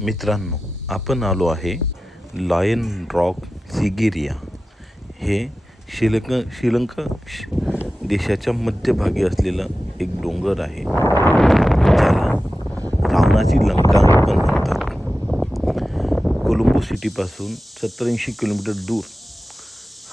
मित्रांनो, आपण आलो आहे लायन रॉक सिगिरिया. हे श्रीलंका देशाच्या मध्यभागी असलेलं एक डोंगर आहे, ज्याला रावणाची लंका पण म्हणतात. कोलंबो सिटीपासून 87 किलोमीटर दूर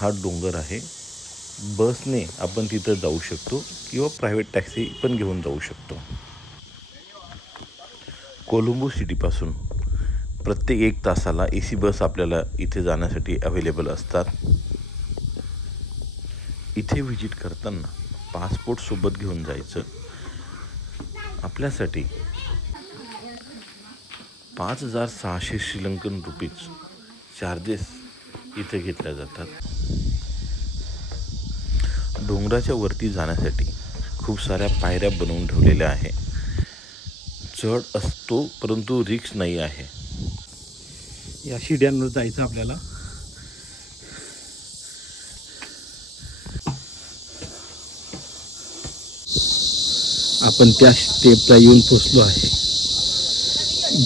हा डोंगर आहे. बसने आपण तिथं जाऊ शकतो किंवा प्रायव्हेट टॅक्सी पण घेऊन जाऊ शकतो. कोलंबो सिटीपासून प्रत्येक 1 तासाला AC बस आपल्याला इथे जाण्यासाठी अवेलेबल असतात. इथे व्हिजिट करताना पासपोर्ट सोबत घेऊन जायचं. आपल्यासाठी 5,600 श्रीलंकन रुपीज चार्जेस इथे घेतल्या जातात. डोंगराच्या वरती जाण्यासाठी खूप साऱ्या पायऱ्या बनवून ठेवलेल्या आहे. चढ असतो परंतु रिस्क नाही आहे. या शिड्यांवर जायचं आपल्याला. आपण त्या स्टेपला येऊन पोचलो आहे,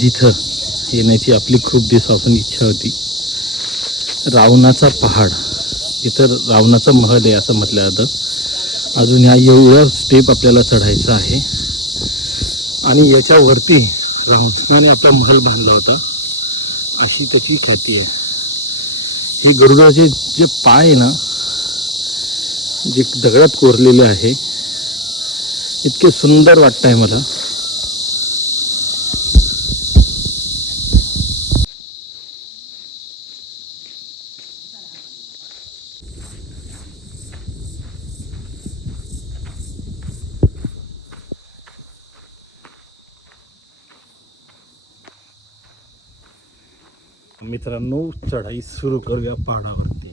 जिथं येण्याची आपली खूप दिवसापासून इच्छा होती. रावणाचा पहाड, जिथं रावणाचा महल आहे असं म्हटलं जातं. अजून ह्या एवढ्या स्टेप आपल्याला चढायचं आहे आणि याच्यावरती रावणाने आपला महल बांधला होता अशी त्याची ख्याती आहे. हे गरुडाचे जे पाय आहे ना, जे दगडात कोरलेले आहे, इतके सुंदर वाटत आहे मला. मित्रांनो, चढाई सुरू करूया पहाडावरती.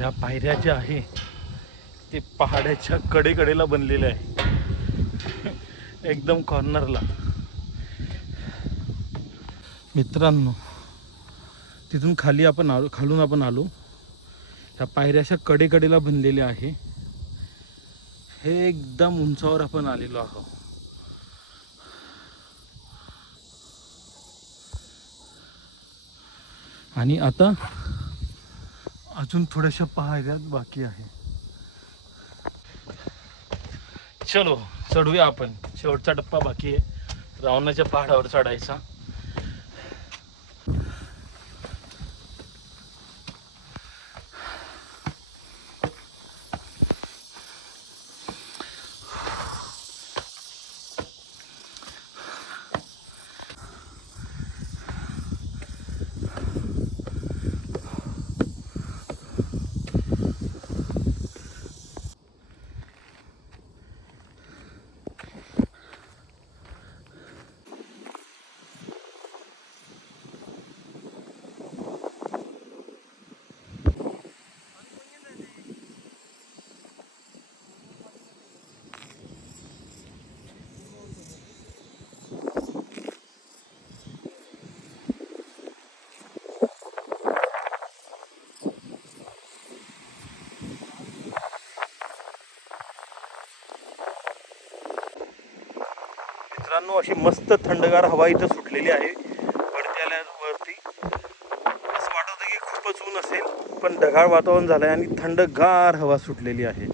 या पायऱ्या ज्या आहे ते पहाडाच्या कडेला बनलेले आहे, एकदम कॉर्नरला. मित्रांनो, तिथून खालून आपण आलो. ह्या पायऱ्याच्या कडेला बनलेल्या आहे. हे एकदम उंचावर आपण आलेलो आहोत. आणि आता अजून थोड्याशा पायऱ्यात बाकी आहे. चलो चढूया आपण. शेवटचा टप्पा बाकी आहे, रावणाच्या पहाडावर चढायचा. मित्रांनो, अशी मस्त थंडगार हवा इथं सुटलेली आहे. वरती आल्यावरती असं वाटत होतं की खूपच ऊन असेल, पण ढगाळ वातावरण झालंय आणि थंडगार हवा सुटलेली आहे.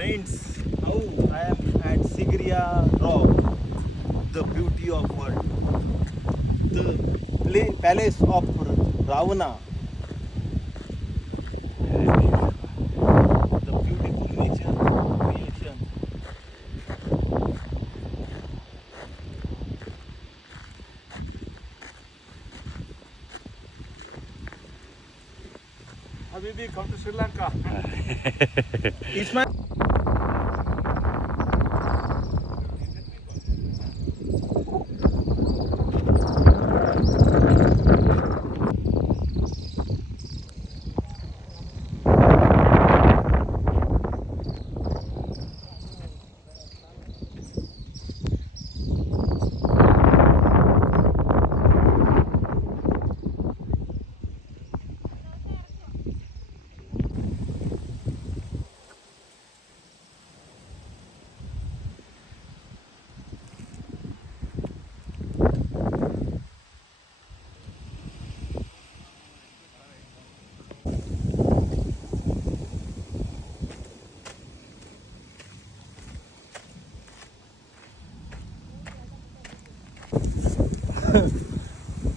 Friends, how I am at Sigiriya Rock, the beauty of world, the palace of Ravana, the beautiful nature creation. Habibi, come to Sri Lanka. It's my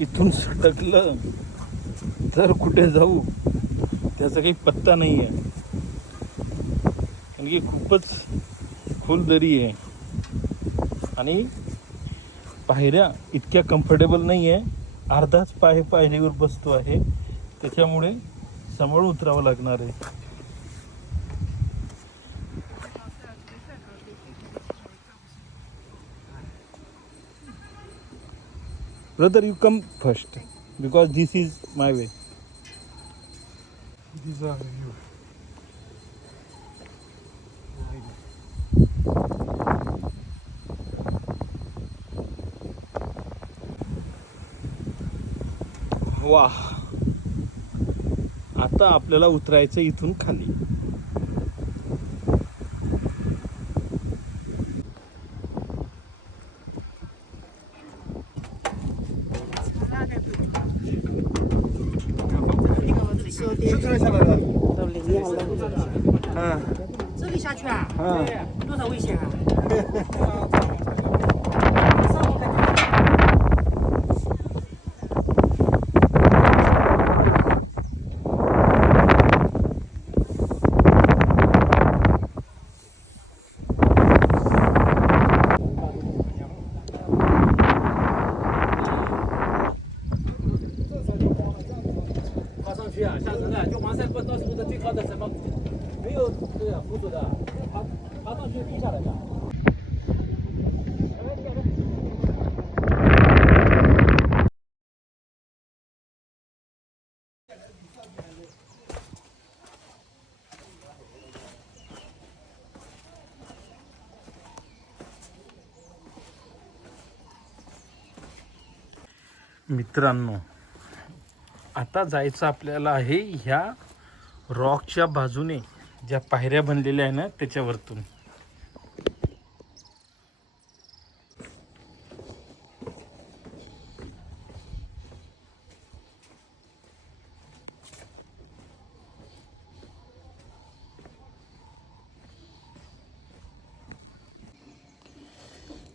इथून सटकलं तर कुठे जाऊ त्याचा काही पत्ता नाही आहे, कारण की खूपच खोल दरी आहे आणि पायऱ्या इतक्या कम्फर्टेबल नाही आहे. अर्धाच पाय पायरीवर बसतो आहे, त्याच्यामुळे सांभाळून उतरावं लागणार आहे. Brother, you come first because this is my way. these are you. वाह, आता आपल्याला उतरायचं इथून खाली. Ah. 这里下去啊？ Ah. 多少危险啊？ 爬上去啊，下沉的，就黄山坡到处的最高的什么，没有这个辅助的，爬上去地下来的。 मित्रांनो, आता जायचं आपल्याला आहे ह्या रॉकच्या बाजूने ज्या पायऱ्या बनलेल्या आहे ना त्याच्यावरतून.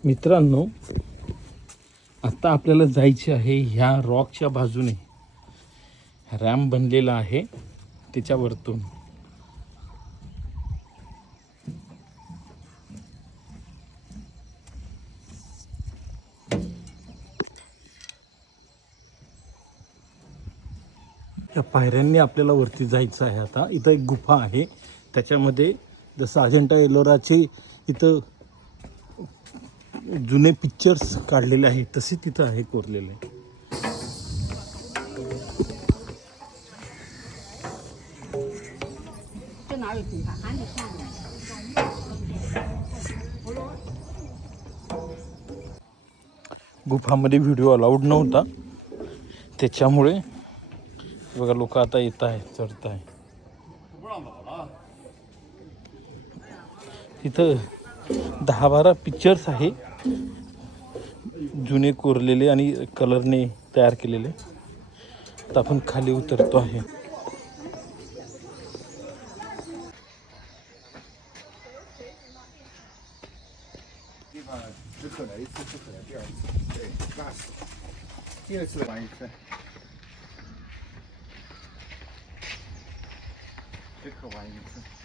मित्रांनो, आता आपल्याला जायचे आहे ह्या रॉकच्या बाजूने. रॅम्प बनलेला आहे त्याच्यावरतून. या पायऱ्यांनी आपल्याला वरती जायचं आहे. आता इथं एक गुफा आहे, त्याच्यामध्ये जसं अजंठा एलोराचे इथं जुने पिक्चर्स काढलेले आहेत तसे तिथं आहे कोरलेले. गुफामध्ये व्हिडिओ अलाउड नव्हता, त्याच्यामुळे बघा लोक आता येत आहेत, चढत आहे. तिथं 10-12 पिक्चर्स आहे जुने कोरलेले आणि कलरने तयार केलेले. आता आपण खाली उतरतो आहे. 那是，第二次玩一次，这可玩一次。